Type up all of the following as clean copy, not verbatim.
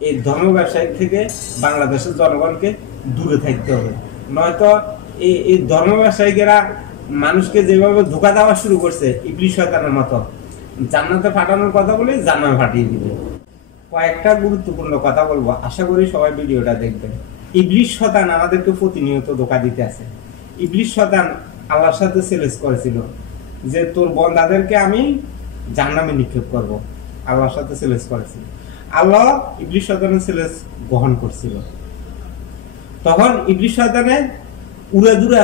এই ধর্ম ব্যবসায়ী থেকে বাংলাদেশের জনগণকে দূরে থাকতে হবে, নয়তো এই ধর্ম ব্যবসায়ীরা মানুষকে যেভাবে ধোঁকা দেওয়া শুরু করছে ইবলিস শয়তানের মতো, জান্নাতে পাঠানোর কথা বলে জান্নাতে পাঠিয়ে দিবে। কয়েকটা গুরুত্বপূর্ণ কথা বলবো, আশা করি সবাই ভিডিওটা দেখবেন। ইবলিস শয়তান আমাদেরকে প্রতিনিয়ত ধোঁকা দিতে আছে। ইবলিস শয়তান আল্লাহর সাথে চ্যালেঞ্জ করেছিল যে তোর বান্দাদেরকে আমি জাহান্নামে নিক্ষেপ করব। আল্লাহর সাথে চ্যালেঞ্জ করেছিল, আল্লাহ ইবলিস শয়তানের চ্যালেঞ্জ গ্রহণ করছিল। তখন ইবলিস শয়তানে উড়ে দূরে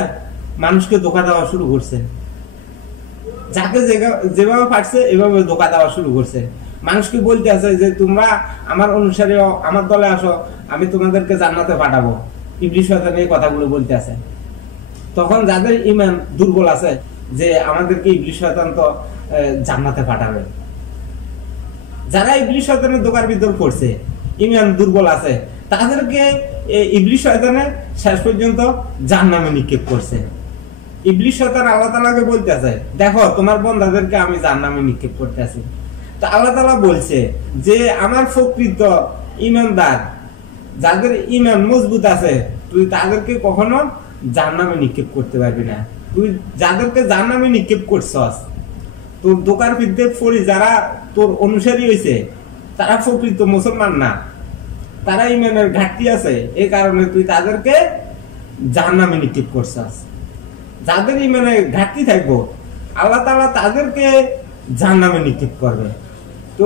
মানুষকে ধোঁকা দেওয়া শুরু করছে, যাকে যেভাবে পারছে এভাবে ধোঁকা দেওয়া শুরু করছে। মানুষকে বলতে আছে যে তোমরা আমার অনুসারী, আমার দলে আসো, আমি তোমাদেরকে জান্নাতে পাঠাবো। ইবলিস শয়তান এই কথাগুলো বলতে আছে। তখন যাদের ঈমান দুর্বল আছে যে আমাদেরকে ইবলিস শয়তান তো জান্নাতে পাঠাবে, যারা ইবলিস শয়তানের ধোঁকার ভিতর পড়ছে, ঈমান দুর্বল আছে, তাদেরকে ইবলিস শয়তানে শেষ পর্যন্ত জাহান্নামে নিক্ষেপ করছে। ইবলিস শয়তান আল্লাহ তাআলাকে বলতেছে, দেখো তোমার বান্দাদেরকে আমি জাহান্নামে নিক্ষেপ করতেছি। তো আল্লাহ তাআলা বলছে যে আমার প্রকৃত ঈমানদার, যাদের ঈমান মজবুত আছে, তুই তাদেরকে কখনো জাহান্নামে নিক্ষেপ করতে পারবি না। তুই যাদেরকে জাহান্নামে নিক্ষেপ করছস, তোর ধোঁকার বিরুদ্ধে পড়ি যারা তোর অনুসারী হয়েছে, তারা প্রকৃত মুসলমান না, তারা ঈমানের ঘাটতি আছে, এই কারণে তুই তাদেরকে জাহান্নামে নিক্ষেপ করছস। যাদের ঈমানের ঘাটতি থাকবো, আল্লাহ তাআলা তাদেরকে জাহান্নামে নিক্ষেপ করবে। তো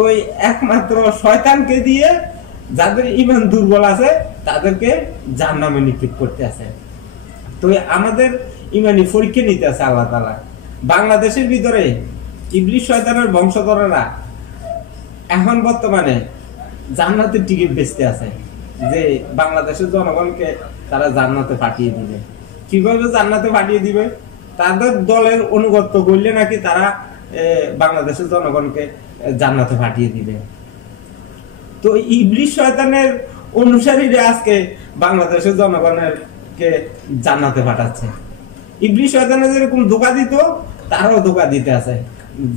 একমাত্র শয়তানকে দিয়ে যাদের ঈমান দুর্বল আছে তাদেরকে জাহান্নামে নিক্ষেপ করতে আছে। তো আমাদের ঈমানি পরীক্ষা নিতে আছে আল্লাহ তাআলা। বাংলাদেশের ভিতরে ইবলিস শয়তানের বংশধরেরা এখন বর্তমানে জান্নাতের টিকিট বেচতে আছে, যে বাংলাদেশের জনগণকে তারা জান্নাতে পাঠিয়ে দিবে। কিভাবে জান্নাতে পাঠিয়ে দিবে? তাদের দলের অনুগত্য করলে নাকি তারা বাংলাদেশের জনগণকে জান্নাতে পাঠিয়ে দিবে। তো ইবলিস শয়তানের অনুসারীরা আজকে বাংলাদেশের জনগণকে জান্নাতে পাঠাচ্ছে। ইবলিস শয়তানের যেরকম ধোঁকা দিত, তারাও ধোঁকা দিতে আছে।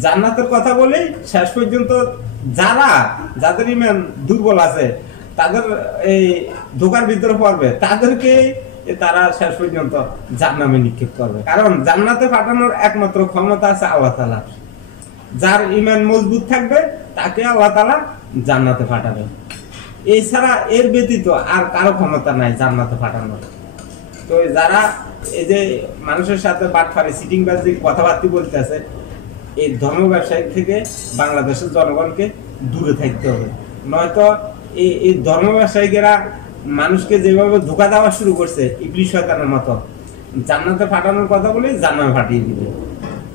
জান্নাতের কথা বলে শেষ পর্যন্ত যাদের ঈমান দুর্বল আছে, তাদের এই ধোঁকার ভিতরে পড়বে, তাদেরকে তারা শেষ পর্যন্ত জাহান্নামে নিক্ষেপ করবে। কারণ জান্নাতে পাঠানোর একমাত্র ক্ষমতা আছে আল্লাহ তাআলার। যার ঈমান মজবুত থাকবে তাকে আল্লাহ তাআলা জান্নাতে পাঠাবে। এছাড়া এর ব্যতীত আর কারো ক্ষমতা নাই জান্নাতে পাঠানোর। তো যারা এই যে মানুষের সাথে বাটপারি সিটিংবাজি কথাবার্তা বলতেছে, এই ধর্ম ব্যবসায়ী থেকে বাংলাদেশের জনগণকে দূরে থাকতে হবে, নয়তো এই ধর্ম ব্যবসায়ীরা মানুষকে যেভাবে ধোঁকা দেওয়া শুরু করছে ইবলিস শয়তানের মতো, জান্নাতে পাঠানোর কথা বলে জান্নাতে পাঠিয়ে দিবে।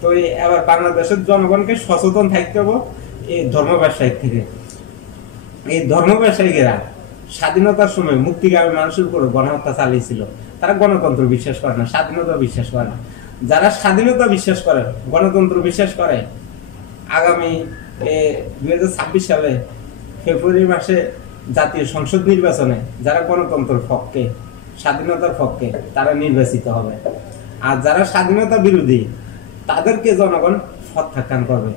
তো এবার বাংলাদেশের জনগণকে সচেতন থাকতে হবে এই ধর্ম ব্যবসায়ী থেকে। এই ধর্ম ব্যবসায়ীরা স্বাধীনতার সময় মুক্তিকামী মানুষের উপর গণহত্যা চালিয়েছিল। তারা গণতন্ত্র বিশ্বাস করে না, স্বাধীনতা বিশ্বাস করে না। যারা স্বাধীনতা বিশ্বাস করে, গণতন্ত্র বিশ্বাস করে, আগামী 2026 সালে ফেব্রুয়ারি মাসে জাতীয় সংসদ নির্বাচনে যারা গণতন্ত্রের পক্ষে, স্বাধীনতার পক্ষে, তারা নির্বাচিত হবে। আর যারা স্বাধীনতা বিরোধী, তাদেরকে জনগণ প্রত্যাখ্যান করবে।